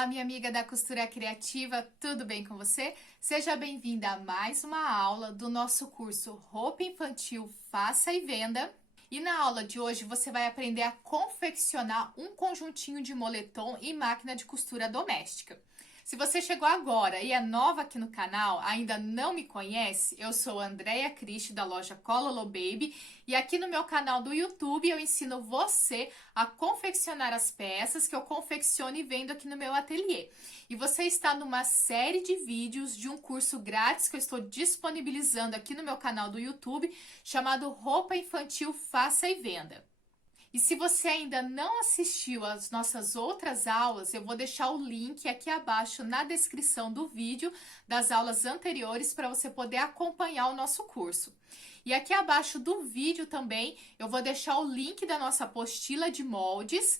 Olá, minha amiga da Costura Criativa, tudo bem com você? Seja bem-vinda a mais uma aula do nosso curso Roupa Infantil Faça e Venda. E na aula de hoje você vai aprender a confeccionar um conjuntinho de moletom em máquina de costura doméstica. Se você chegou agora e é nova aqui no canal, ainda não me conhece, eu sou a Andrea Cristi da loja Cololo Baby e aqui no meu canal do YouTube eu ensino você a confeccionar as peças que eu confecciono e vendo aqui no meu ateliê. E você está numa série de vídeos de um curso grátis que eu estou disponibilizando aqui no meu canal do YouTube chamado Roupa Infantil Faça e Venda. E se você ainda não assistiu às nossas outras aulas, eu vou deixar o link aqui abaixo na descrição do vídeo das aulas anteriores para você poder acompanhar o nosso curso. E aqui abaixo do vídeo também eu vou deixar o link da nossa apostila de moldes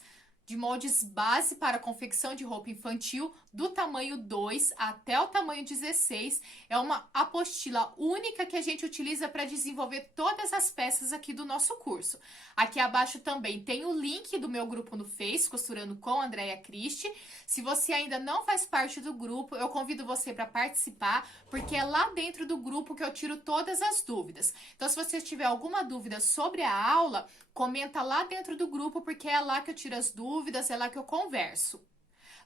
base para confecção de roupa infantil do tamanho 2 até o tamanho 16. É uma apostila única que a gente utiliza para desenvolver todas as peças aqui do nosso curso. Aqui abaixo também tem o link do meu grupo no Face, Costurando com Andrea Cristi. Se você ainda não faz parte do grupo, eu convido você para participar, porque é lá dentro do grupo que eu tiro todas as dúvidas. Então, se você tiver alguma dúvida sobre a aula, comenta lá dentro do grupo, porque é lá que eu tiro as dúvidas, é lá que eu converso.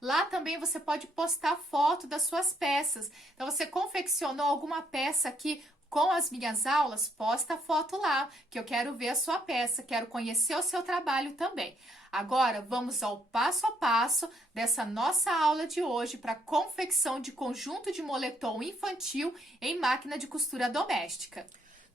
Lá também você pode postar foto das suas peças. Então, você confeccionou alguma peça aqui com as minhas aulas? Posta a foto lá, que eu quero ver a sua peça, quero conhecer o seu trabalho também. Agora, vamos ao passo a passo dessa nossa aula de hoje para confecção de conjunto de moletom infantil em máquina de costura doméstica.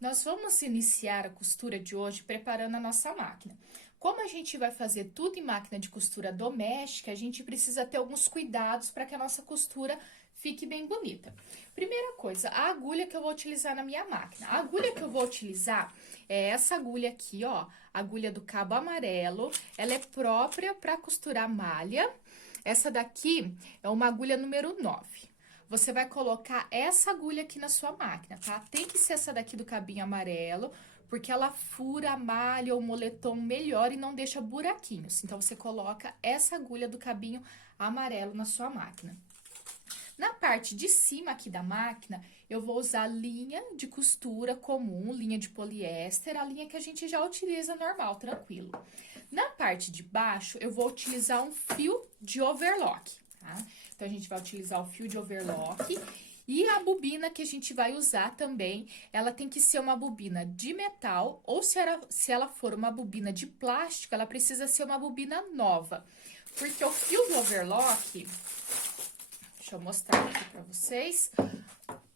Nós vamos iniciar a costura de hoje preparando a nossa máquina. Como a gente vai fazer tudo em máquina de costura doméstica, a gente precisa ter alguns cuidados para que a nossa costura fique bem bonita. Primeira coisa, a agulha que eu vou utilizar na minha máquina. A agulha que eu vou utilizar é essa agulha aqui, ó, agulha do cabo amarelo. Ela é própria para costurar malha. Essa daqui é uma agulha número 9. Você vai colocar essa agulha aqui na sua máquina, tá? Tem que ser essa daqui do cabinho amarelo, porque ela fura a malha ou o moletom melhor e não deixa buraquinhos. Então, você coloca essa agulha do cabinho amarelo na sua máquina. Na parte de cima aqui da máquina, eu vou usar linha de costura comum, linha de poliéster, a linha que a gente já utiliza normal, tranquilo. Na parte de baixo, eu vou utilizar um fio de overlock, tá? Então, a gente vai utilizar o fio de overlock e a bobina que a gente vai usar também, ela tem que ser uma bobina de metal ou se ela for uma bobina de plástico, ela precisa ser uma bobina nova. Porque o fio do overlock, deixa eu mostrar aqui pra vocês,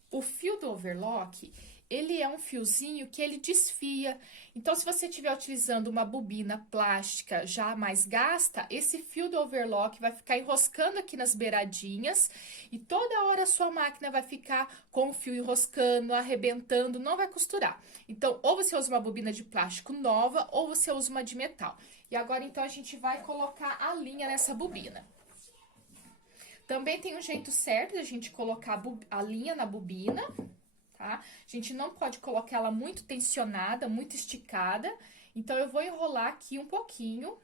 o fio do overlock, ele é um fiozinho que ele desfia. Então, se você estiver utilizando uma bobina plástica já mais gasta, esse fio do overlock vai ficar enroscando aqui nas beiradinhas e toda hora a sua máquina vai ficar com o fio enroscando, arrebentando, não vai costurar. Então, ou você usa uma bobina de plástico nova ou você usa uma de metal. E agora, então, a gente vai colocar a linha nessa bobina. Também tem um jeito certo de a gente colocar a linha na bobina, tá? A gente não pode colocar ela muito tensionada, muito esticada. Então, eu vou enrolar aqui um pouquinho.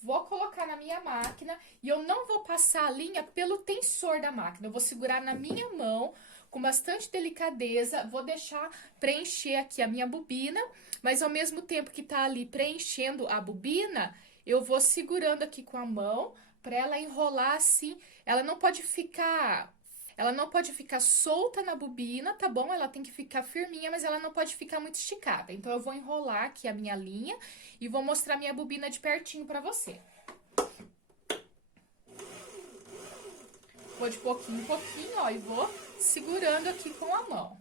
Vou colocar na minha máquina e eu não vou passar a linha pelo tensor da máquina. Eu vou segurar na minha mão com bastante delicadeza. Vou deixar preencher aqui a minha bobina, mas ao mesmo tempo que tá ali preenchendo a bobina, eu vou segurando aqui com a mão para ela enrolar assim. Ela não pode ficar solta na bobina, tá bom? Ela tem que ficar firminha, mas ela não pode ficar muito esticada. Então, eu vou enrolar aqui a minha linha e vou mostrar minha bobina de pertinho pra você. Vou de pouquinho em pouquinho, ó, e vou segurando aqui com a mão.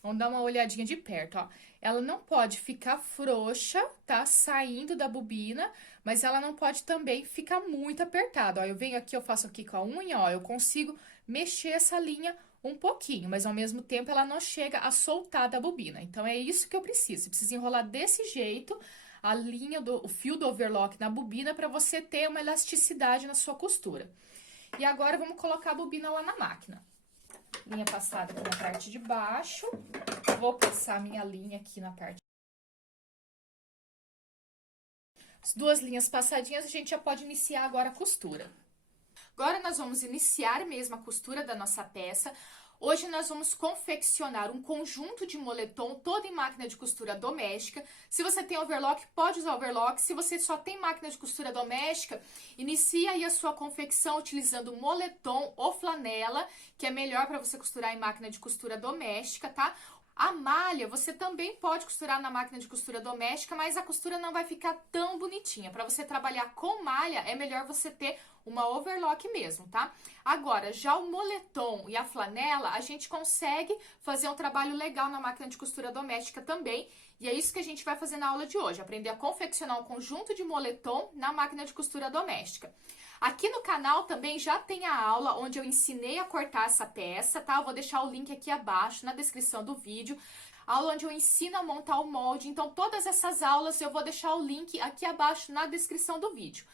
Vamos dar uma olhadinha de perto, ó. Ela não pode ficar frouxa, tá? Saindo da bobina, mas ela não pode também ficar muito apertada, ó. Eu venho aqui, eu faço aqui com a unha, ó, eu consigo mexer essa linha um pouquinho, mas ao mesmo tempo ela não chega a soltar da bobina. Então, é isso que eu preciso. Você precisa enrolar desse jeito a linha o fio do overlock na bobina para você ter uma elasticidade na sua costura. E agora, vamos colocar a bobina lá na máquina. Linha passada aqui na parte de baixo. Vou passar minha linha aqui na parte As 2 linhas passadinhas, a gente já pode iniciar agora a costura. Agora nós vamos iniciar mesmo a costura da nossa peça. Hoje nós vamos confeccionar um conjunto de moletom todo em máquina de costura doméstica. Se você tem overlock, pode usar overlock. Se você só tem máquina de costura doméstica, inicie aí a sua confecção utilizando moletom ou flanela, que é melhor para você costurar em máquina de costura doméstica, tá? A malha você também pode costurar na máquina de costura doméstica, mas a costura não vai ficar tão bonitinha. Para você trabalhar com malha, é melhor você ter uma overlock mesmo, tá? Agora, já o moletom e a flanela, a gente consegue fazer um trabalho legal na máquina de costura doméstica também. E é isso que a gente vai fazer na aula de hoje, aprender a confeccionar um conjunto de moletom na máquina de costura doméstica. Aqui no canal também já tem a aula onde eu ensinei a cortar essa peça, tá? Eu vou deixar o link aqui abaixo na descrição do vídeo. Aula onde eu ensino a montar o molde. Então, todas essas aulas eu vou deixar o link aqui abaixo na descrição do vídeo.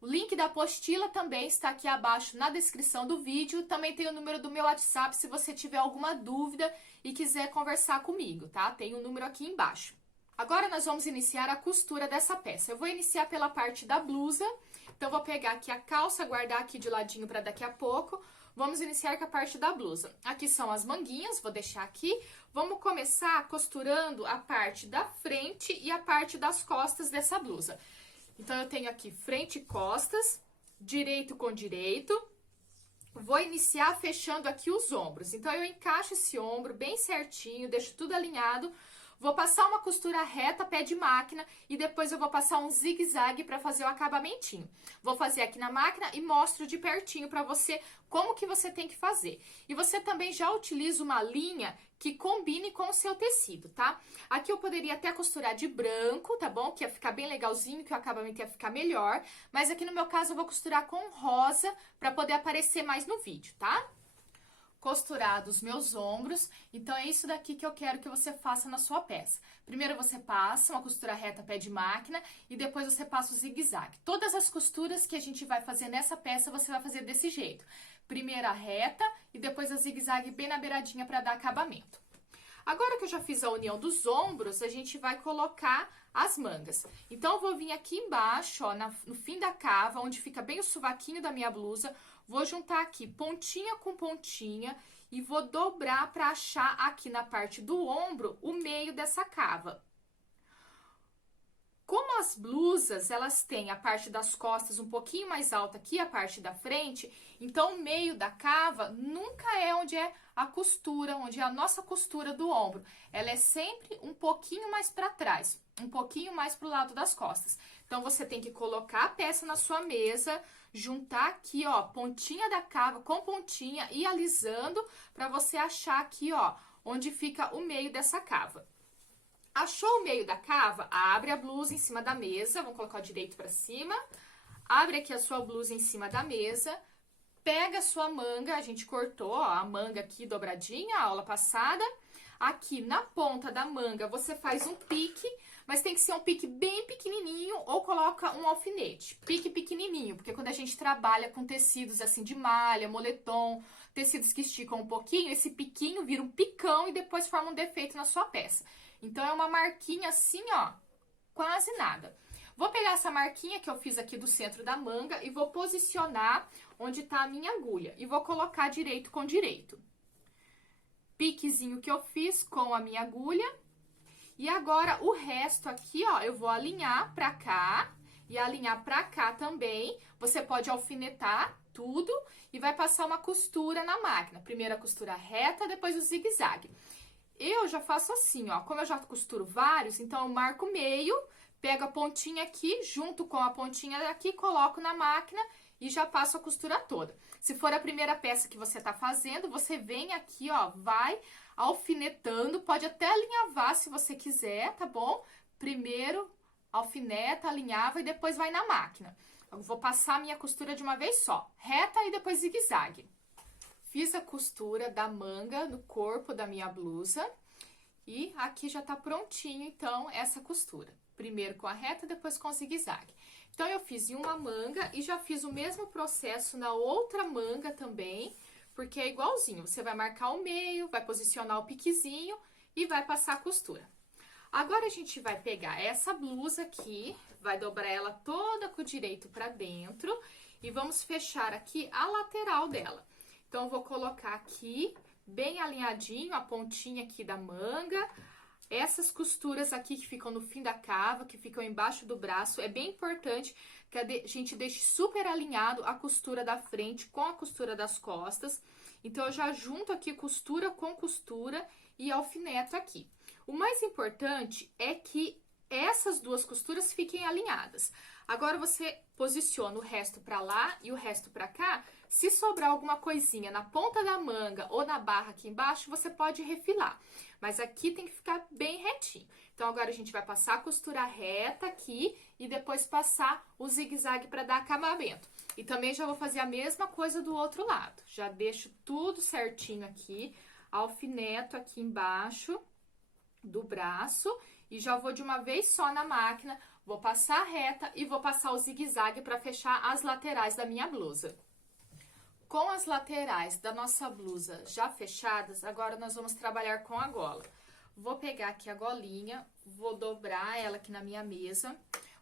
O link da apostila também está aqui abaixo na descrição do vídeo. Também tem o número do meu WhatsApp se você tiver alguma dúvida e quiser conversar comigo, tá? Tem o número aqui embaixo. Agora nós vamos iniciar a costura dessa peça. Eu vou iniciar pela parte da blusa. Então, vou pegar aqui a calça, guardar aqui de ladinho para daqui a pouco. Vamos iniciar com a parte da blusa. Aqui são as manguinhas, vou deixar aqui. Vamos começar costurando a parte da frente e a parte das costas dessa blusa. Então, eu tenho aqui frente e costas, direito com direito. Vou iniciar fechando aqui os ombros. Então, eu encaixo esse ombro bem certinho, deixo tudo alinhado. Vou passar uma costura reta, pé de máquina, e depois eu vou passar um zigue-zague para fazer o acabamentinho. Vou fazer aqui na máquina e mostro de pertinho para você como que você tem que fazer. E você também já utiliza uma linha que combine com o seu tecido, tá? Aqui eu poderia até costurar de branco, tá bom? Que ia ficar bem legalzinho, que o acabamento ia ficar melhor. Mas aqui no meu caso eu vou costurar com rosa para poder aparecer mais no vídeo, tá? Costurados os meus ombros, então é isso daqui que eu quero que você faça na sua peça. Primeiro você passa uma costura reta pé de máquina e depois você passa o zigue-zague. Todas as costuras que a gente vai fazer nessa peça, você vai fazer desse jeito. Primeiro a reta e depois a zigue-zague bem na beiradinha para dar acabamento. Agora que eu já fiz a união dos ombros, a gente vai colocar as mangas. Então, eu vou vir aqui embaixo, ó, no fim da cava, onde fica bem o sovaquinho da minha blusa, vou juntar aqui pontinha com pontinha e vou dobrar para achar aqui na parte do ombro o meio dessa cava. Como as blusas, elas têm a parte das costas um pouquinho mais alta que a parte da frente, então o meio da cava nunca é onde é a costura, onde é a nossa costura do ombro. Ela é sempre um pouquinho mais para trás, um pouquinho mais pro lado das costas. Então, você tem que colocar a peça na sua mesa, juntar aqui, ó, pontinha da cava com pontinha e alisando para você achar aqui, ó, onde fica o meio dessa cava. Achou o meio da cava? Abre a blusa em cima da mesa, vamos colocar o direito para cima. Abre aqui a sua blusa em cima da mesa, pega a sua manga, a gente cortou, ó, a manga aqui dobradinha, a aula passada. Aqui na ponta da manga você faz um pique, mas tem que ser um pique bem pequenininho ou coloca um alfinete. Pique pequenininho, porque quando a gente trabalha com tecidos assim de malha, moletom, tecidos que esticam um pouquinho, esse piquinho vira um picão e depois forma um defeito na sua peça. Então, é uma marquinha assim, ó, quase nada. Vou pegar essa marquinha que eu fiz aqui do centro da manga e vou posicionar onde tá a minha agulha. E vou colocar direito com direito. Piquezinho que eu fiz com a minha agulha. E agora, o resto aqui, ó, eu vou alinhar pra cá e alinhar pra cá também. Você pode alfinetar tudo e vai passar uma costura na máquina. Primeiro a costura reta, depois o zigue-zague. Eu já faço assim, ó, como eu já costuro vários, então eu marco o meio, pego a pontinha aqui, junto com a pontinha daqui, coloco na máquina e já passo a costura toda. Se for a primeira peça que você tá fazendo, você vem aqui, ó, vai alfinetando, pode até alinhavar se você quiser, tá bom? Primeiro alfineta, alinhava e depois vai na máquina. Eu vou passar a minha costura de uma vez só, reta e depois zigue-zague. Fiz a costura da manga no corpo da minha blusa e aqui já tá prontinho, então, essa costura. Primeiro com a reta, depois com o zigue-zague. Então, eu fiz em uma manga e já fiz o mesmo processo na outra manga também, porque é igualzinho. Você vai marcar o meio, vai posicionar o piquezinho e vai passar a costura. Agora, a gente vai pegar essa blusa aqui, vai dobrar ela toda com o direito pra dentro e vamos fechar aqui a lateral dela. Então, eu vou colocar aqui, bem alinhadinho, a pontinha aqui da manga. Essas costuras aqui que ficam no fim da cava, que ficam embaixo do braço, é bem importante que a gente deixe super alinhado a costura da frente com a costura das costas. Então, eu já junto aqui costura com costura e alfineto aqui. O mais importante é que essas duas costuras fiquem alinhadas. Agora, você posiciona o resto pra lá e o resto pra cá. Se sobrar alguma coisinha na ponta da manga ou na barra aqui embaixo, você pode refilar. Mas aqui tem que ficar bem retinho. Então, agora a gente vai passar a costura reta aqui e depois passar o zigue-zague para dar acabamento. E também já vou fazer a mesma coisa do outro lado. Já deixo tudo certinho aqui, alfineto aqui embaixo do braço e já vou de uma vez só na máquina, vou passar a reta e vou passar o zigue-zague para fechar as laterais da minha blusa. Com as laterais da nossa blusa já fechadas, agora nós vamos trabalhar com a gola. Vou pegar aqui a golinha, vou dobrar ela aqui na minha mesa,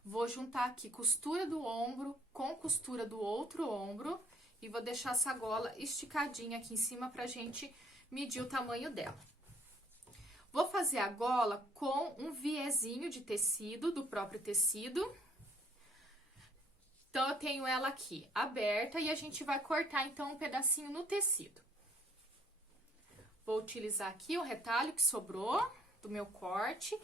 vou juntar aqui costura do ombro com costura do outro ombro e vou deixar essa gola esticadinha aqui em cima pra gente medir o tamanho dela. Vou fazer a gola com um viezinho de tecido, do próprio tecido. Então, eu tenho ela aqui aberta e a gente vai cortar, então, um pedacinho no tecido. Vou utilizar aqui o retalho que sobrou do meu corte.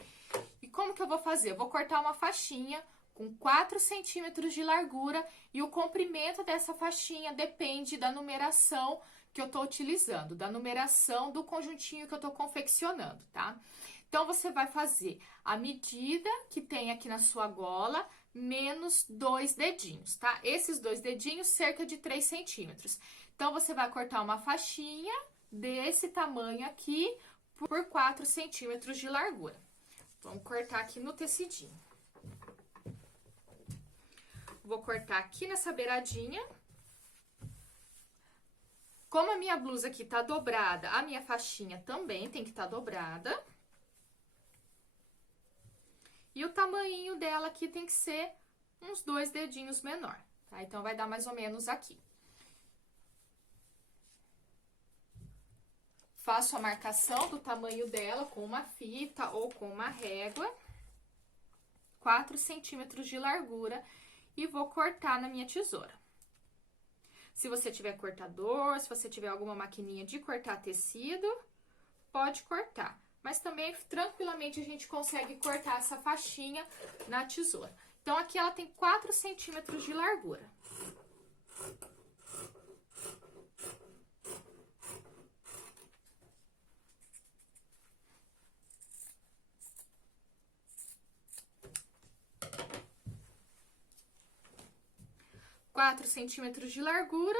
E como que eu vou fazer? Eu vou cortar uma faixinha com 4 centímetros de largura e o comprimento dessa faixinha depende da numeração que eu tô utilizando, da numeração do conjuntinho que eu tô confeccionando, tá? Então, você vai fazer a medida que tem aqui na sua gola, menos 2 dedinhos, tá? Esses 2 dedinhos, cerca de 3 centímetros. Então, você vai cortar uma faixinha desse tamanho aqui por 4 centímetros de largura. Vamos cortar aqui no tecidinho. Vou cortar aqui nessa beiradinha. Como a minha blusa aqui tá dobrada, a minha faixinha também tem que estar dobrada. E o tamanho dela aqui tem que ser uns 2 dedinhos menor, tá? Então, vai dar mais ou menos aqui. Faço a marcação do tamanho dela com uma fita ou com uma régua. 4 centímetros de largura e vou cortar na minha tesoura. Se você tiver cortador, se você tiver alguma maquininha de cortar tecido, pode cortar. Mas também, tranquilamente, a gente consegue cortar essa faixinha na tesoura. Então, aqui ela tem 4 centímetros de largura. Quatro centímetros de largura,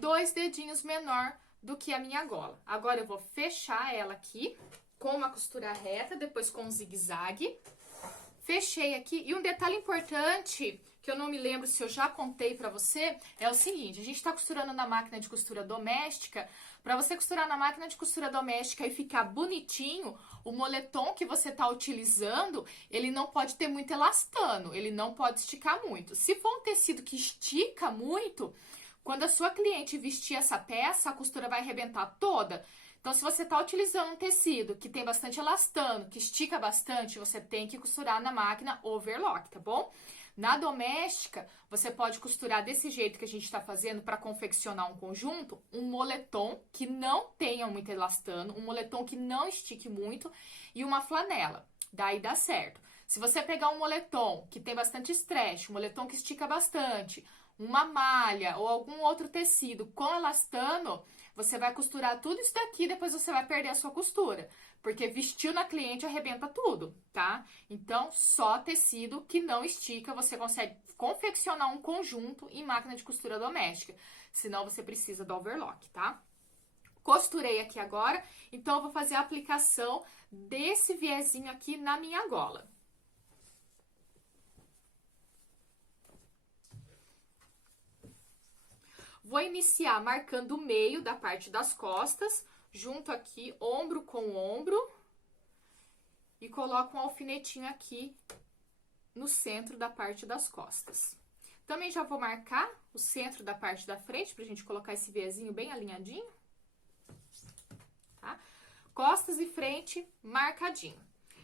2 dedinhos menor do que a minha gola. Agora, eu vou fechar ela aqui com uma costura reta, depois com um zigue-zague. Fechei aqui. E um detalhe importante, que eu não me lembro se eu já contei pra você, é o seguinte: a gente tá costurando na máquina de costura doméstica. Pra você costurar na máquina de costura doméstica e ficar bonitinho, o moletom que você tá utilizando, ele não pode ter muito elastano, ele não pode esticar muito. Se for um tecido que estica muito, quando a sua cliente vestir essa peça, a costura vai arrebentar toda. Então, se você tá utilizando um tecido que tem bastante elastano, que estica bastante, você tem que costurar na máquina overlock, tá bom? Na doméstica, você pode costurar desse jeito que a gente tá fazendo para confeccionar um conjunto, um moletom que não tenha muito elastano, um moletom que não estique muito e uma flanela. Daí dá certo. Se você pegar um moletom que tem bastante stretch, um moletom que estica bastante, uma malha ou algum outro tecido com elastano, você vai costurar tudo isso daqui e depois você vai perder a sua costura. Porque vestiu na cliente arrebenta tudo, tá? Então, só tecido que não estica, você consegue confeccionar um conjunto em máquina de costura doméstica. Senão, você precisa do overlock, tá? Costurei aqui agora, então eu vou fazer a aplicação desse viezinho aqui na minha gola. Vou iniciar marcando o meio da parte das costas, junto aqui, ombro com ombro. e coloco um alfinetinho aqui no centro da parte das costas. Também já vou marcar o centro da parte da frente, pra gente colocar esse viezinho bem alinhadinho. Tá? Costas e frente marcadinho.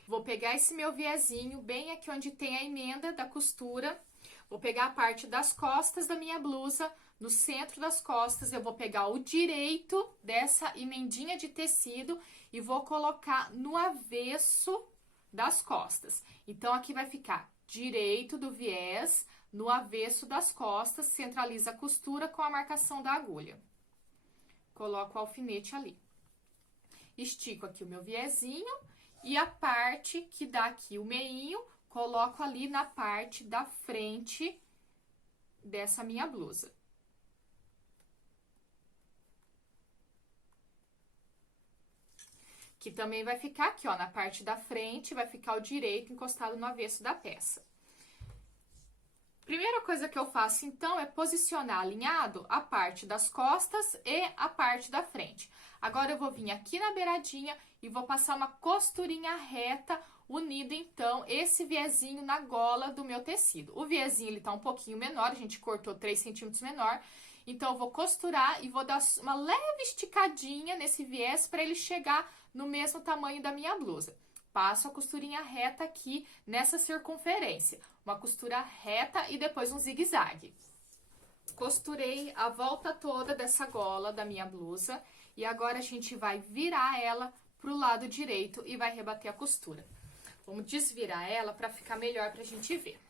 Vou pegar esse meu viezinho bem aqui onde tem a emenda da costura. Vou pegar a parte das costas da minha blusa, no centro das costas, eu vou pegar o direito dessa emendinha de tecido e vou colocar no avesso das costas. Então, aqui vai ficar direito do viés, no avesso das costas, centraliza a costura com a marcação da agulha. Coloco o alfinete ali. Estico aqui o meu viezinho e a parte que dá aqui o meinho, coloco ali na parte da frente dessa minha blusa. Que também vai ficar aqui, ó, na parte da frente, vai ficar o direito encostado no avesso da peça. Primeira coisa que eu faço, então, é posicionar alinhado a parte das costas e a parte da frente. Agora, eu vou vir aqui na beiradinha e vou passar uma costurinha reta, unida, então, esse viezinho na gola do meu tecido. O viezinho, ele tá um pouquinho menor, a gente cortou 3 centímetros menor. Então, eu vou costurar e vou dar uma leve esticadinha nesse viés para ele chegar no mesmo tamanho da minha blusa. Passo a costurinha reta aqui nessa circunferência. Uma costura reta e depois um zigue-zague. Costurei a volta toda dessa gola da minha blusa. E agora a gente vai virar ela pro lado direito e vai rebater a costura. Vamos desvirar ela para ficar melhor pra gente ver.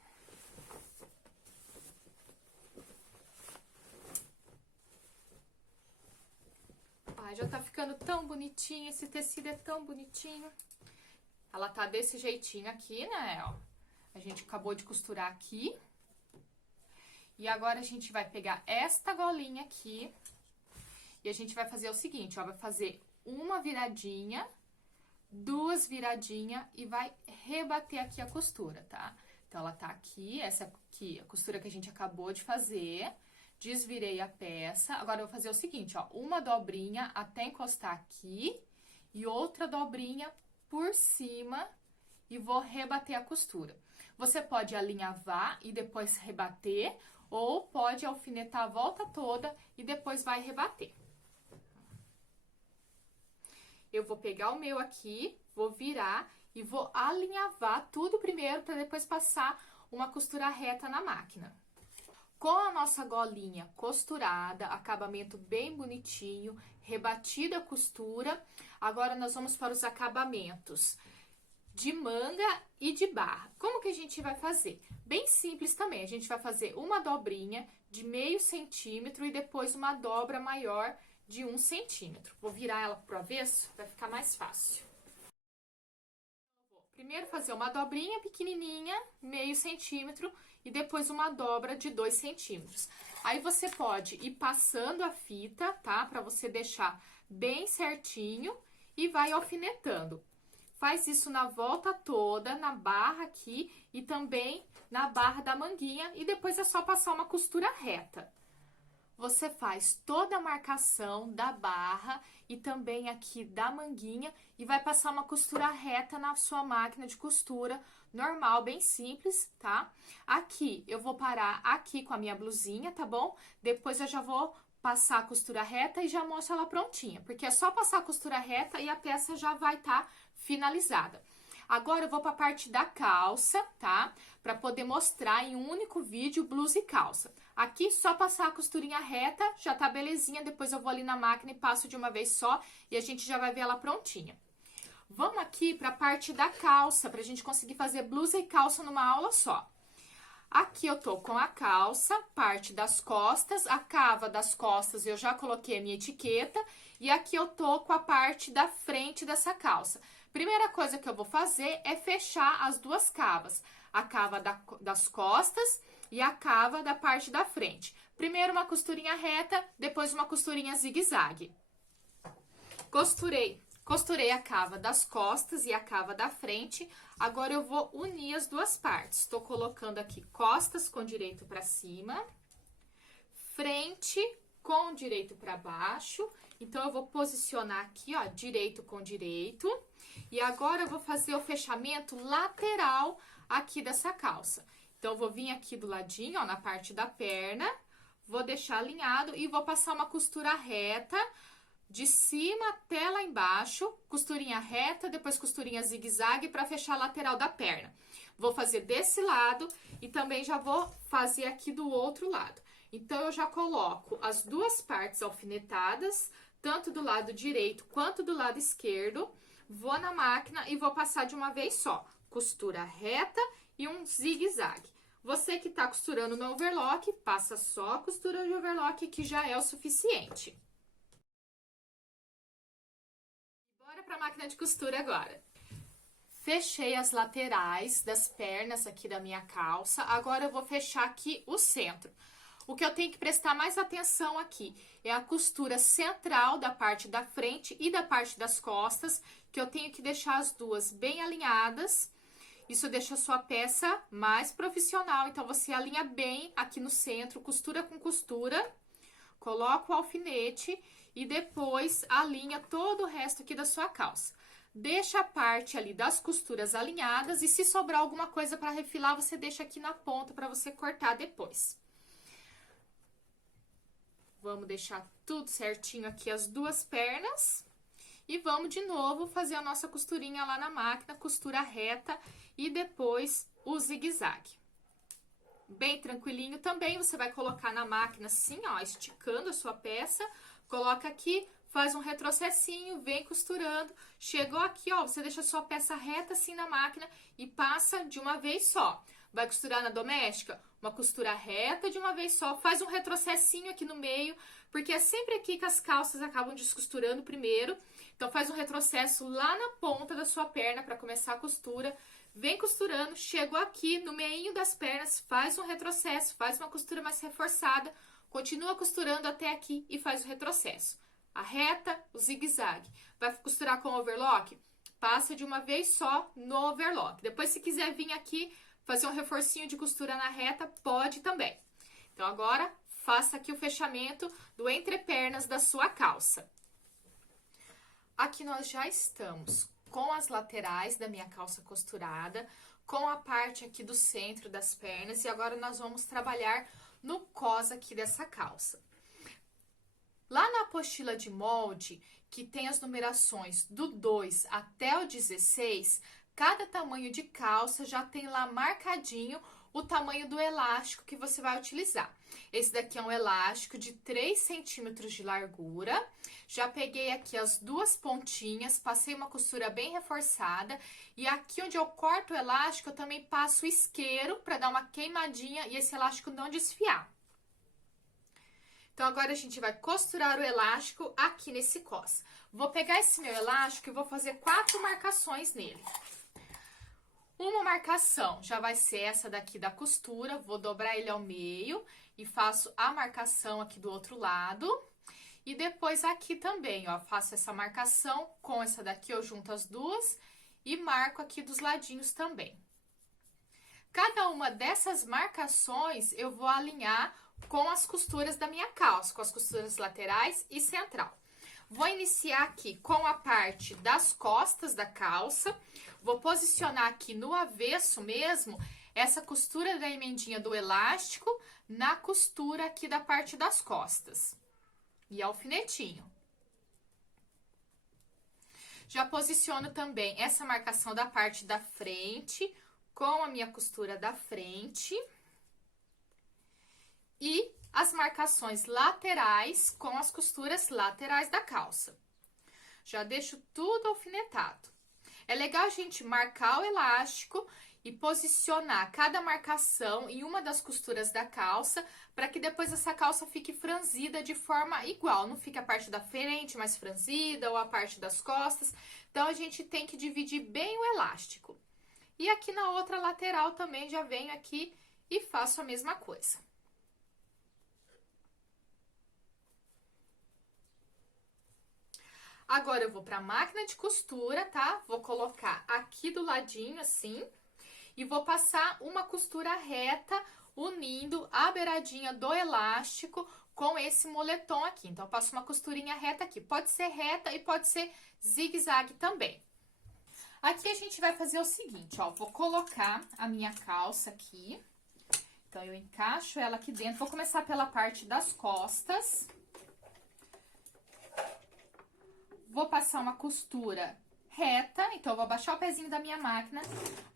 Ai, já tá ficando tão bonitinho, esse tecido é tão bonitinho. Ela tá desse jeitinho aqui, né, ó. A gente acabou de costurar aqui. E agora a gente vai pegar esta golinha aqui. E a gente vai fazer o seguinte, ó. Vai fazer uma viradinha, 2 viradinhas e vai rebater aqui a costura, tá? Então, ela tá aqui, essa aqui, a costura que a gente acabou de fazer. Desvirei a peça. Agora, eu vou fazer o seguinte, ó. Uma dobrinha até encostar aqui. E outra dobrinha por cima e vou rebater a costura. Você pode alinhavar e depois rebater, ou pode alfinetar a volta toda e depois vai rebater. Eu vou pegar o meu aqui, vou virar e vou alinhavar tudo primeiro para depois passar uma costura reta na máquina. Com a nossa golinha costurada, acabamento bem bonitinho, rebatida a costura, agora nós vamos para os acabamentos de manga e de barra. Como que a gente vai fazer? Bem simples também, a gente vai fazer uma dobrinha de meio centímetro e depois uma dobra maior de 1 centímetro. Vou virar ela pro avesso, vai ficar mais fácil. Vou primeiro fazer uma dobrinha pequenininha, meio centímetro, e depois uma dobra de 2 centímetros. Aí, você pode ir passando a fita, tá? Pra você deixar bem certinho e vai alfinetando. Faz isso na volta toda, na barra aqui e também na barra da manguinha e depois é só passar uma costura reta. Você faz toda a marcação da barra e também aqui da manguinha e vai passar uma costura reta na sua máquina de costura, normal, bem simples, tá? Aqui, eu vou parar aqui com a minha blusinha, tá bom? Depois eu já vou passar a costura reta e já mostro ela prontinha, porque é só passar a costura reta e a peça já vai estar finalizada. Agora, eu vou para a parte da calça, tá? Para poder mostrar em um único vídeo blusa e calça. Aqui, só passar a costurinha reta, já tá belezinha. Depois eu vou ali na máquina e passo de uma vez só e a gente já vai ver ela prontinha. Vamos aqui para a parte da calça, pra gente conseguir fazer blusa e calça numa aula só. Aqui eu tô com a calça, parte das costas, a cava das costas eu já coloquei a minha etiqueta. E aqui eu tô com a parte da frente dessa calça. Primeira coisa que eu vou fazer é fechar as duas cavas. A cava das costas e a cava da parte da frente. Primeiro uma costurinha reta, depois uma costurinha zigue-zague. Costurei a cava das costas e a cava da frente. Agora eu vou unir as duas partes. Estou colocando aqui costas com direito para cima, frente com direito para baixo Então, eu vou posicionar aqui, ó, direito com direito. E agora, eu vou fazer o fechamento lateral aqui dessa calça. Então, eu vou vir aqui do ladinho, ó, na parte da perna. Vou deixar alinhado e vou passar uma costura reta de cima até lá embaixo. Costurinha reta, depois costurinha zigue-zague para fechar a lateral da perna. Vou fazer desse lado e também já vou fazer aqui do outro lado. Então, eu já coloco as duas partes alfinetadas, tanto do lado direito quanto do lado esquerdo. Vou na máquina e vou passar de uma vez só. Costura reta e um zigue-zague. Você que tá costurando no overlock, passa só a costura de overlock, que já é o suficiente. Bora pra máquina de costura agora. Fechei as laterais das pernas aqui da minha calça. Agora eu vou fechar aqui o centro. O que eu tenho que prestar mais atenção aqui é a costura central da parte da frente e da parte das costas, que eu tenho que deixar as duas bem alinhadas. Isso deixa a sua peça mais profissional, então você alinha bem aqui no centro, costura com costura, coloca o alfinete e depois alinha todo o resto aqui da sua calça. Deixa a parte ali das costuras alinhadas e se sobrar alguma coisa para refilar, você deixa aqui na ponta para você cortar depois. Vamos deixar tudo certinho aqui as duas pernas. E vamos de novo fazer a nossa costurinha lá na máquina, costura reta e depois o zigue-zague. Bem tranquilinho também, você vai colocar na máquina assim, ó, esticando a sua peça. Coloca aqui, faz um retrocessinho, vem costurando. Chegou aqui, ó, você deixa a sua peça reta assim na máquina e passa de uma vez só. Vai costurar na doméstica? Uma costura reta de uma vez só. Faz um retrocessinho aqui no meio, porque é sempre aqui que as calças acabam descosturando primeiro. Então, faz um retrocesso lá na ponta da sua perna para começar a costura. Vem costurando, chegou aqui no meinho das pernas, faz um retrocesso, faz uma costura mais reforçada. Continua costurando até aqui e faz o retrocesso. A reta, o zigue-zague. Vai costurar com overlock? Passa de uma vez só no overlock. Depois, se quiser vir aqui fazer um reforcinho de costura na reta, pode também. Então, agora, faça aqui o fechamento do entrepernas da sua calça. Aqui nós já estamos com as laterais da minha calça costurada, com a parte aqui do centro das pernas, e agora nós vamos trabalhar no cós aqui dessa calça. Lá na apostila de molde, que tem as numerações do 2 até o 16, cada tamanho de calça já tem lá marcadinho o tamanho do elástico que você vai utilizar. Esse daqui é um elástico de 3 centímetros de largura. Já peguei aqui as duas pontinhas, passei uma costura bem reforçada. E aqui onde eu corto o elástico, eu também passo isqueiro para dar uma queimadinha e esse elástico não desfiar. Então, agora a gente vai costurar o elástico aqui nesse cós. Vou pegar esse meu elástico e vou fazer 4 marcações nele. Uma marcação já vai ser essa daqui da costura, vou dobrar ele ao meio e faço a marcação aqui do outro lado. E depois aqui também, ó, faço essa marcação com essa daqui, eu junto as duas e marco aqui dos ladinhos também. Cada uma dessas marcações eu vou alinhar com as costuras da minha calça, com as costuras laterais e central. Vou iniciar aqui com a parte das costas da calça, vou posicionar aqui no avesso mesmo, essa costura da emendinha do elástico na costura aqui da parte das costas. E alfinetinho. Já posiciono também essa marcação da parte da frente com a minha costura da frente. E as marcações laterais com as costuras laterais da calça. Já deixo tudo alfinetado. É legal a gente marcar o elástico e posicionar cada marcação em uma das costuras da calça, para que depois essa calça fique franzida de forma igual. Não fique a parte da frente mais franzida ou a parte das costas. Então, a gente tem que dividir bem o elástico. E aqui na outra lateral também já venho aqui e faço a mesma coisa. Agora, eu vou para a máquina de costura, tá? Vou colocar aqui do ladinho, assim, e vou passar uma costura reta, unindo a beiradinha do elástico com esse moletom aqui. Então, eu passo uma costurinha reta aqui. Pode ser reta e pode ser zigue-zague também. Aqui a gente vai fazer o seguinte, ó. Vou colocar a minha calça aqui. Então, eu encaixo ela aqui dentro. Vou começar pela parte das costas. Vou passar uma costura reta, então eu vou abaixar o pezinho da minha máquina,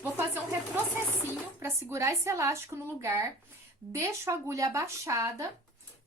vou fazer um retrocessinho para segurar esse elástico no lugar, deixo a agulha abaixada,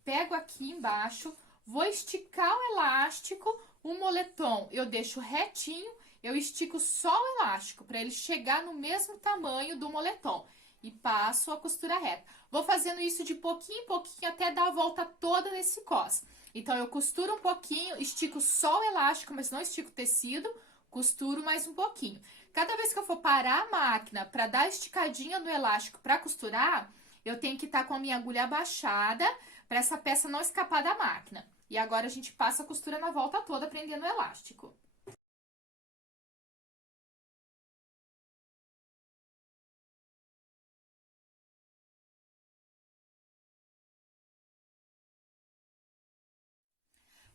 pego aqui embaixo, vou esticar o elástico, o moletom eu deixo retinho, eu estico só o elástico para ele chegar no mesmo tamanho do moletom e passo a costura reta. Vou fazendo isso de pouquinho em pouquinho até dar a volta toda nesse cos. Então, eu costuro um pouquinho, estico só o elástico, mas não estico o tecido, costuro mais um pouquinho. Cada vez que eu for parar a máquina para dar esticadinha no elástico para costurar, eu tenho que estar com a minha agulha abaixada para essa peça não escapar da máquina. E agora a gente passa a costura na volta toda prendendo o elástico.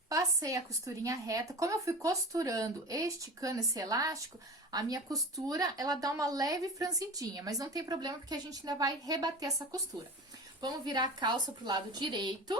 Passei a costurinha reta. Como eu fui costurando e esticando esse elástico, a minha costura, ela dá uma leve franzidinha, mas não tem problema porque a gente ainda vai rebater essa costura. Vamos virar a calça pro lado direito.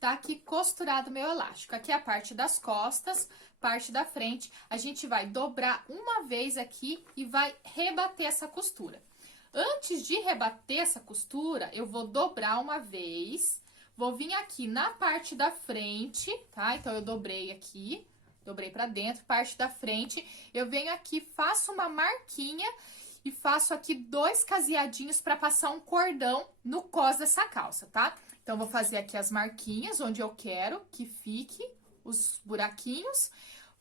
Tá aqui costurado o meu elástico. Aqui é a parte das costas, parte da frente. A gente vai dobrar uma vez aqui e vai rebater essa costura. Antes de rebater essa costura, eu vou dobrar uma vez. Vou vir aqui na parte da frente, tá? Então, eu dobrei aqui, dobrei pra dentro, parte da frente. Eu venho aqui, faço uma marquinha e faço aqui 2 caseadinhos pra passar um cordão no cos dessa calça, tá? Então, vou fazer aqui as marquinhas onde eu quero que fique os buraquinhos.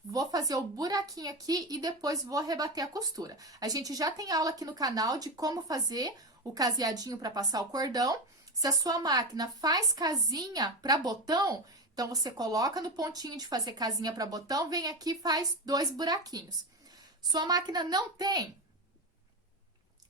Vou fazer o buraquinho aqui e depois vou rebater a costura. A gente já tem aula aqui no canal de como fazer o caseadinho para passar o cordão. Se a sua máquina faz casinha para botão, então você coloca no pontinho de fazer casinha para botão, vem aqui e faz 2 buraquinhos. Sua máquina não tem?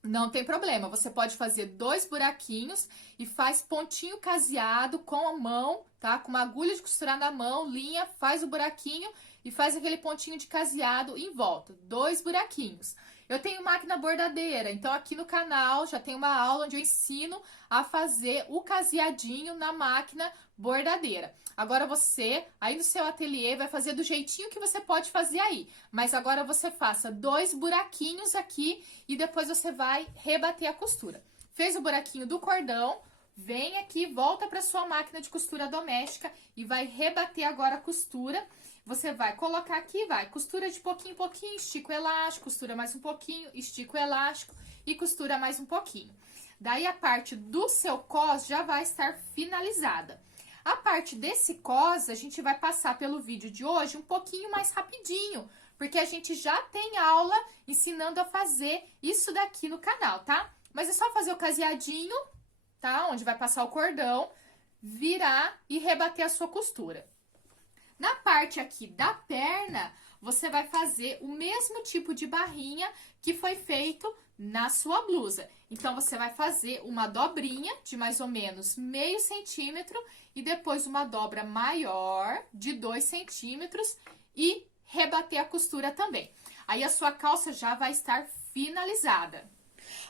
Não tem problema, você pode fazer 2 buraquinhos e faz pontinho caseado com a mão, tá? Com uma agulha de costurar na mão, linha, faz o buraquinho e faz aquele pontinho de caseado em volta. 2 buraquinhos. Eu tenho máquina bordadeira, então aqui no canal já tem uma aula onde eu ensino a fazer o caseadinho na máquina bordadeira. Agora você, aí no seu ateliê, vai fazer do jeitinho que você pode fazer aí. Mas agora você faça 2 buraquinhos aqui e depois você vai rebater a costura. Fez o buraquinho do cordão, vem aqui, volta para sua máquina de costura doméstica e vai rebater agora a costura. Você vai colocar aqui, vai, costura de pouquinho em pouquinho, estica o elástico, costura mais um pouquinho, estica o elástico e costura mais um pouquinho. Daí, a parte do seu cos já vai estar finalizada. A parte desse cos, a gente vai passar pelo vídeo de hoje um pouquinho mais rapidinho, porque a gente já tem aula ensinando a fazer isso daqui no canal, tá? Mas é só fazer o caseadinho, tá? Onde vai passar o cordão, virar e rebater a sua costura. Na parte aqui da perna, você vai fazer o mesmo tipo de barrinha que foi feito na sua blusa. Então, você vai fazer uma dobrinha de mais ou menos meio centímetro e depois uma dobra maior de 2 centímetros e rebater a costura também. Aí, a sua calça já vai estar finalizada.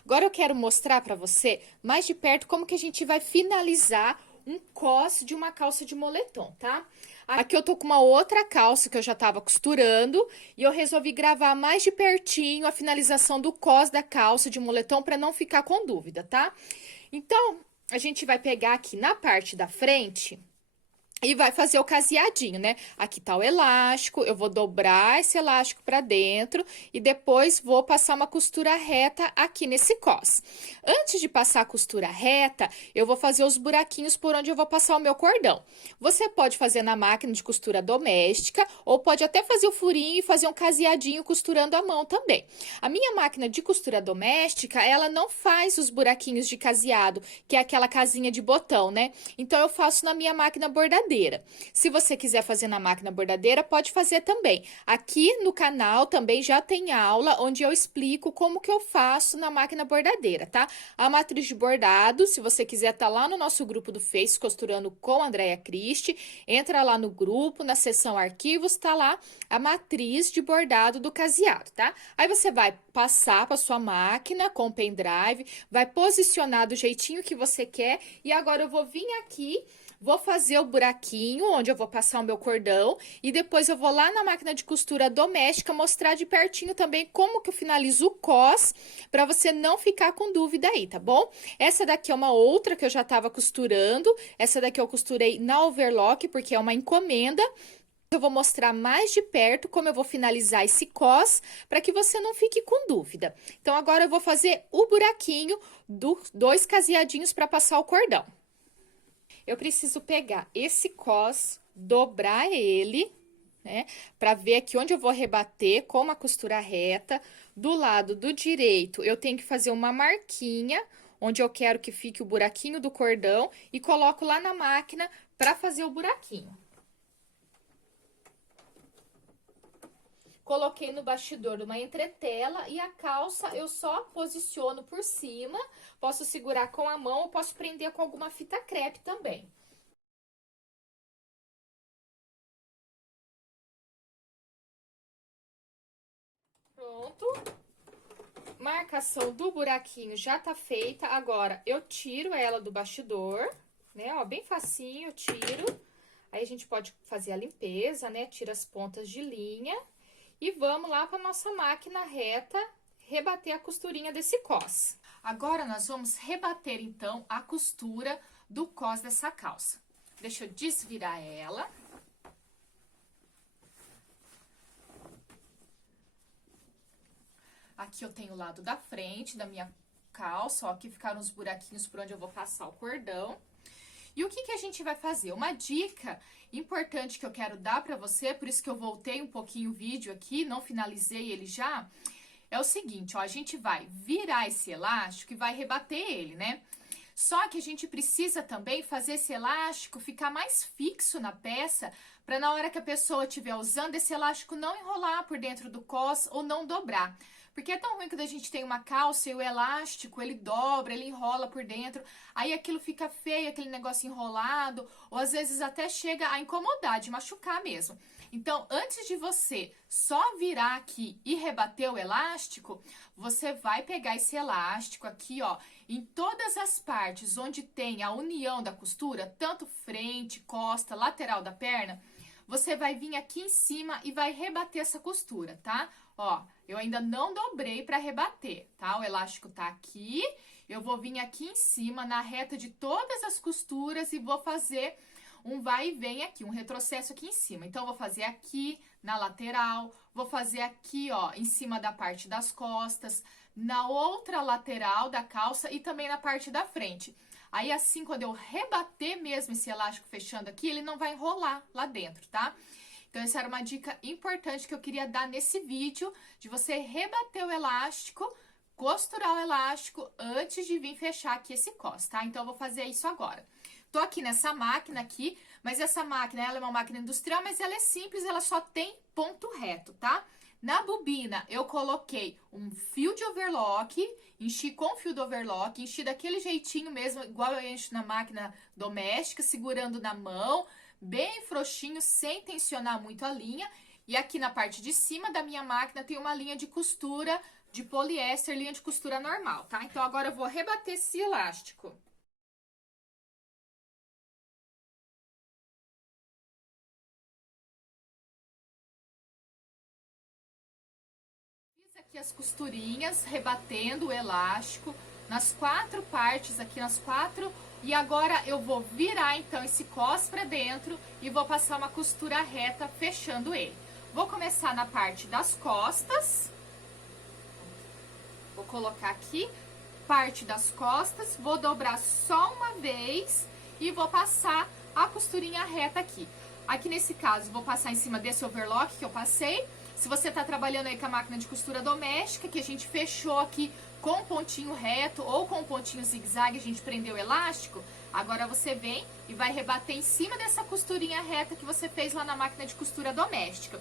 Agora, eu quero mostrar para você mais de perto como que a gente vai finalizar um cos de uma calça de moletom, tá? Aqui eu tô com uma outra calça que eu já tava costurando e eu resolvi gravar mais de pertinho a finalização do cos da calça de moletom para não ficar com dúvida, tá? Então, a gente vai pegar aqui na parte da frente e vai fazer o caseadinho, né? Aqui tá o elástico, eu vou dobrar esse elástico pra dentro e depois vou passar uma costura reta aqui nesse cos. Antes de passar a costura reta, eu vou fazer os buraquinhos por onde eu vou passar o meu cordão. Você pode fazer na máquina de costura doméstica ou pode até fazer o furinho e fazer um caseadinho costurando à mão também. A minha máquina de costura doméstica, ela não faz os buraquinhos de caseado, que é aquela casinha de botão, né? Então, eu faço na minha máquina bordadeira. bordadeira. Se você quiser fazer na máquina bordadeira, pode fazer também. Aqui no canal também já tem aula onde eu explico como que eu faço na máquina bordadeira, tá? A matriz de bordado, se você quiser tá lá no nosso grupo do Face, Costurando com Andréia Christie, entra lá no grupo, na seção arquivos, tá lá a matriz de bordado do caseado, tá? Aí você vai passar para sua máquina com o pendrive, vai posicionar do jeitinho que você quer e agora eu vou vir aqui, vou fazer o buraquinho onde eu vou passar o meu cordão e depois eu vou lá na máquina de costura doméstica mostrar de pertinho também como que eu finalizo o cos, para você não ficar com dúvida aí, tá bom? Essa daqui é uma outra que eu já estava costurando, essa daqui eu costurei na overlock porque é uma encomenda. Eu vou mostrar mais de perto como eu vou finalizar esse cos, para que você não fique com dúvida. Então, agora eu vou fazer o buraquinho dos 2 caseadinhos para passar o cordão. Eu preciso pegar esse cos, dobrar ele, né? Para ver aqui onde eu vou rebater com uma costura reta. Do lado do direito, eu tenho que fazer uma marquinha, onde eu quero que fique o buraquinho do cordão, e coloco lá na máquina para fazer o buraquinho. Coloquei no bastidor uma entretela e a calça eu só posiciono por cima. Posso segurar com a mão ou posso prender com alguma fita crepe também. Pronto. Marcação do buraquinho já tá feita. Agora, eu tiro ela do bastidor, né? Ó, bem facinho, eu tiro. Aí, a gente pode fazer a limpeza, né? Tira as pontas de linha. E vamos lá para nossa máquina reta, rebater a costurinha desse cos. Agora, nós vamos rebater, então, a costura do cos dessa calça. Deixa eu desvirar ela. Aqui eu tenho o lado da frente da minha calça, ó, aqui ficaram os buraquinhos por onde eu vou passar o cordão. E o que que a gente vai fazer? Uma dica importante que eu quero dar pra você, por isso que eu voltei um pouquinho o vídeo aqui, não finalizei ele já, é o seguinte, ó, a gente vai virar esse elástico e vai rebater ele, né? Só que a gente precisa também fazer esse elástico ficar mais fixo na peça, para na hora que a pessoa estiver usando, esse elástico não enrolar por dentro do cos ou não dobrar. Porque é tão ruim quando a gente tem uma calça e o elástico, ele dobra, ele enrola por dentro, aí aquilo fica feio, aquele negócio enrolado, ou às vezes até chega a incomodar, de machucar mesmo. Então, antes de você só virar aqui e rebater o elástico, você vai pegar esse elástico aqui, ó, em todas as partes onde tem a união da costura, tanto frente, costa, lateral da perna, você vai vir aqui em cima e vai rebater essa costura, tá? Ó, eu ainda não dobrei para rebater, tá? O elástico tá aqui, eu vou vir aqui em cima, na reta de todas as costuras e vou fazer um vai e vem aqui, um retrocesso aqui em cima. Então, eu vou fazer aqui na lateral, vou fazer aqui, ó, em cima da parte das costas, na outra lateral da calça e também na parte da frente. Aí, assim, quando eu rebater mesmo esse elástico fechando aqui, ele não vai enrolar lá dentro, tá? Então, essa era uma dica importante que eu queria dar nesse vídeo, de você rebater o elástico, costurar o elástico antes de vir fechar aqui esse cos, tá? Então, eu vou fazer isso agora. Tô aqui nessa máquina aqui, mas essa máquina, ela é uma máquina industrial, mas ela é simples, ela só tem ponto reto, tá? Na bobina, eu coloquei um fio de overlock, enchi com fio de overlock, enchi daquele jeitinho mesmo, igual eu encho na máquina doméstica, segurando na mão, bem frouxinho, sem tensionar muito a linha. E aqui na parte de cima da minha máquina tem uma linha de costura de poliéster, linha de costura normal, tá? Então, agora eu vou rebater esse elástico. Aqui as costurinhas, rebatendo o elástico nas 4 partes aqui, nas 4, e agora eu vou virar então esse cos pra dentro e vou passar uma costura reta fechando ele. Vou começar na parte das costas, vou colocar aqui, parte das costas, vou dobrar só uma vez e vou passar a costurinha reta aqui. Aqui nesse caso, vou passar em cima desse overlock que eu passei. Se você tá trabalhando aí com a máquina de costura doméstica, que a gente fechou aqui com um pontinho reto ou com um pontinho zigue-zague a gente prendeu o elástico, agora você vem e vai rebater em cima dessa costurinha reta que você fez lá na máquina de costura doméstica.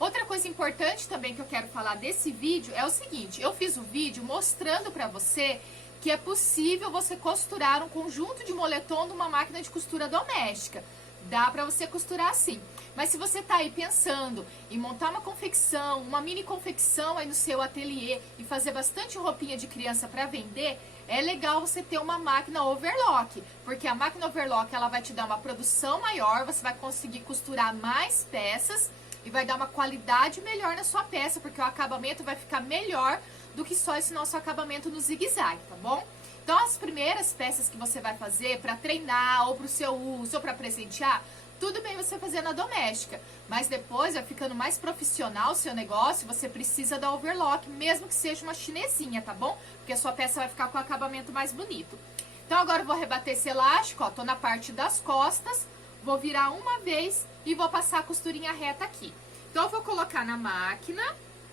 Outra coisa importante também que eu quero falar desse vídeo é o seguinte, eu fiz o vídeo mostrando pra você que é possível você costurar um conjunto de moletom numa máquina de costura doméstica. Dá pra você costurar assim. Mas se você tá aí pensando em montar uma confecção, uma mini confecção aí no seu ateliê e fazer bastante roupinha de criança pra vender, é legal você ter uma máquina overlock, porque a máquina overlock ela vai te dar uma produção maior, você vai conseguir costurar mais peças e vai dar uma qualidade melhor na sua peça, porque o acabamento vai ficar melhor do que só esse nosso acabamento no zigue-zague, tá bom? Então as primeiras peças que você vai fazer para treinar ou para o seu uso ou para presentear, tudo bem você fazer na doméstica, mas depois vai ficando mais profissional o seu negócio, você precisa da overlock, mesmo que seja uma chinesinha, tá bom? Porque a sua peça vai ficar com o acabamento mais bonito. Então agora eu vou rebater esse elástico, ó, tô na parte das costas, vou virar uma vez e vou passar a costurinha reta aqui. Então eu vou colocar na máquina,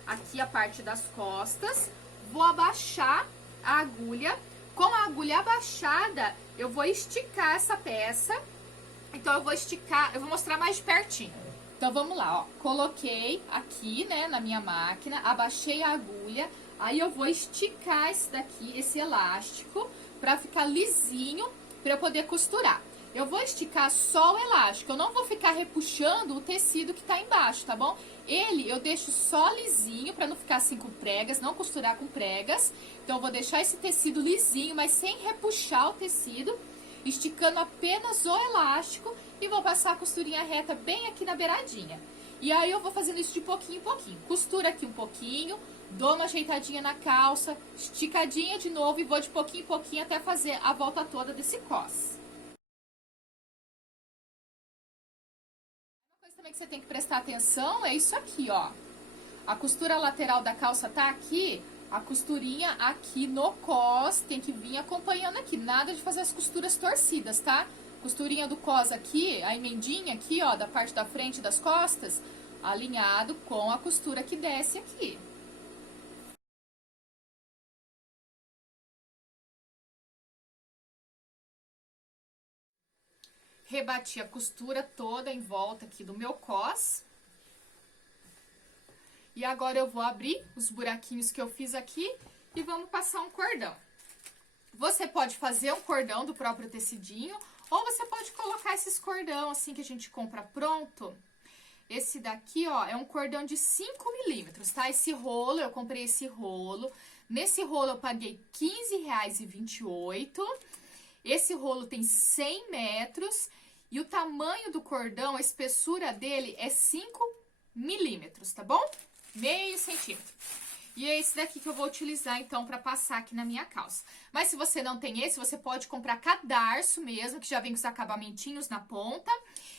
aqui a parte das costas, vou abaixar a agulha. Com a agulha abaixada, eu vou esticar essa peça. Então eu vou esticar, eu vou mostrar mais de pertinho. Então vamos lá, ó. Coloquei aqui, né, na minha máquina, abaixei a agulha. Aí eu vou esticar esse daqui, esse elástico, pra ficar lisinho, pra eu poder costurar. Eu vou esticar só o elástico, eu não vou ficar repuxando o tecido que tá embaixo, tá bom? Ele eu deixo só lisinho, pra não ficar assim com pregas, não costurar com pregas. Então eu vou deixar esse tecido lisinho, mas sem repuxar o tecido, esticando apenas o elástico e vou passar a costurinha reta bem aqui na beiradinha. E aí eu vou fazendo isso de pouquinho em pouquinho. Costura aqui um pouquinho, dou uma ajeitadinha na calça, esticadinha de novo e vou de pouquinho em pouquinho até fazer a volta toda desse cos. Uma coisa também que você tem que prestar atenção é isso aqui, ó. A costura lateral da calça tá aqui, a costurinha aqui no cos tem que vir acompanhando aqui. Nada de fazer as costuras torcidas, tá? Costurinha do cos aqui, a emendinha aqui, ó, da parte da frente das costas, alinhado com a costura que desce aqui. Rebati a costura toda em volta aqui do meu cos. E agora eu vou abrir os buraquinhos que eu fiz aqui e vamos passar um cordão. Você pode fazer um cordão do próprio tecidinho, ou você pode colocar esses cordão assim que a gente compra pronto. Esse daqui, ó, é um cordão de 5 milímetros, tá? Esse rolo, eu comprei esse rolo. Nesse rolo eu paguei R$15,28. Esse rolo tem 100 metros e o tamanho do cordão, a espessura dele é 5 milímetros, tá bom? Meio centímetro. E é esse daqui que eu vou utilizar, então, pra passar aqui na minha calça. Mas se você não tem esse, você pode comprar cadarço mesmo, que já vem com os acabamentinhos na ponta.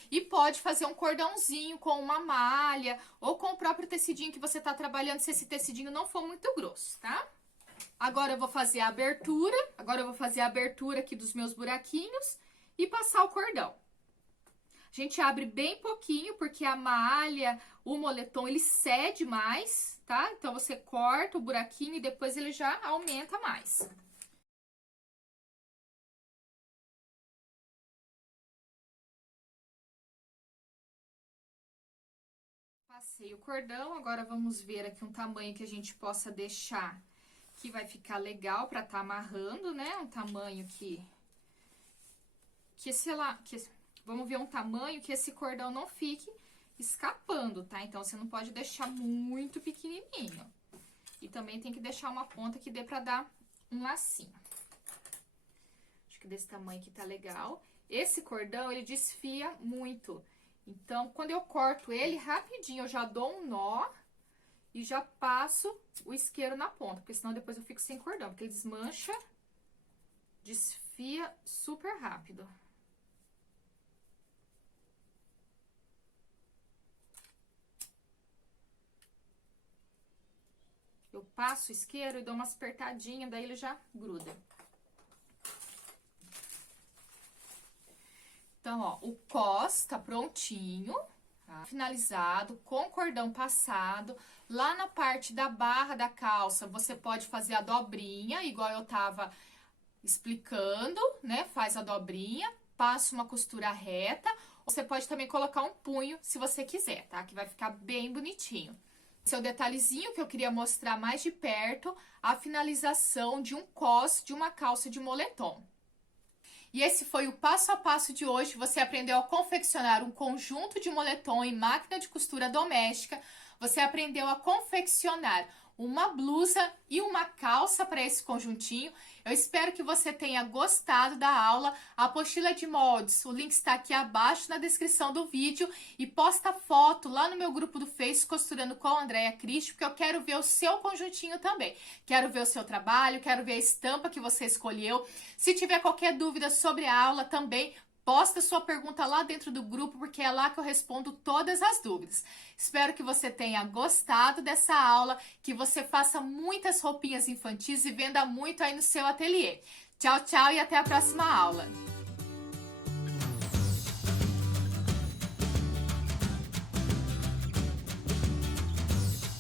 E pode fazer um cordãozinho com uma malha ou com o próprio tecidinho que você tá trabalhando, se esse tecidinho não for muito grosso, tá? Agora eu vou fazer a abertura. Agora eu vou fazer a abertura aqui dos meus buraquinhos e passar o cordão. A gente abre bem pouquinho, porque a malha, o moletom, ele cede mais, tá? Então, você corta o buraquinho e depois ele já aumenta mais. Passei o cordão, agora vamos ver aqui um tamanho que a gente possa deixar que vai ficar legal pra tá amarrando, né? Um tamanho sei lá, vamos ver um tamanho que esse cordão não fique escapando, tá? Então, você não pode deixar muito pequenininho. E também tem que deixar uma ponta que dê pra dar um lacinho. Acho que desse tamanho aqui tá legal. Esse cordão, ele desfia muito. Então, quando eu corto ele, rapidinho eu já dou um nó e já passo o isqueiro na ponta. Porque senão depois eu fico sem cordão, porque ele desmancha, desfia super rápido. Eu passo o isqueiro e dou umas apertadinhas, daí ele já gruda. Então, ó, o cos tá prontinho, tá? Finalizado, com cordão passado. Lá na parte da barra da calça, você pode fazer a dobrinha, igual eu tava explicando, né? Faz a dobrinha, passa uma costura reta. Você pode também colocar um punho, se você quiser, tá? Que vai ficar bem bonitinho. Esse é o detalhezinho que eu queria mostrar mais de perto, a finalização de um cos de uma calça de moletom. E esse foi o passo a passo de hoje. Você aprendeu a confeccionar um conjunto de moletom em máquina de costura doméstica. Você aprendeu a confeccionar uma blusa e uma calça para esse conjuntinho. Eu espero que você tenha gostado da aula. A apostila de moldes, o link está aqui abaixo na descrição do vídeo. E posta foto lá no meu grupo do Face, Costurando com a Andréia Cristi, porque eu quero ver o seu conjuntinho também. Quero ver o seu trabalho, quero ver a estampa que você escolheu. Se tiver qualquer dúvida sobre a aula também, posta sua pergunta lá dentro do grupo, porque é lá que eu respondo todas as dúvidas. Espero que você tenha gostado dessa aula, que você faça muitas roupinhas infantis e venda muito aí no seu ateliê. Tchau, tchau e até a próxima aula!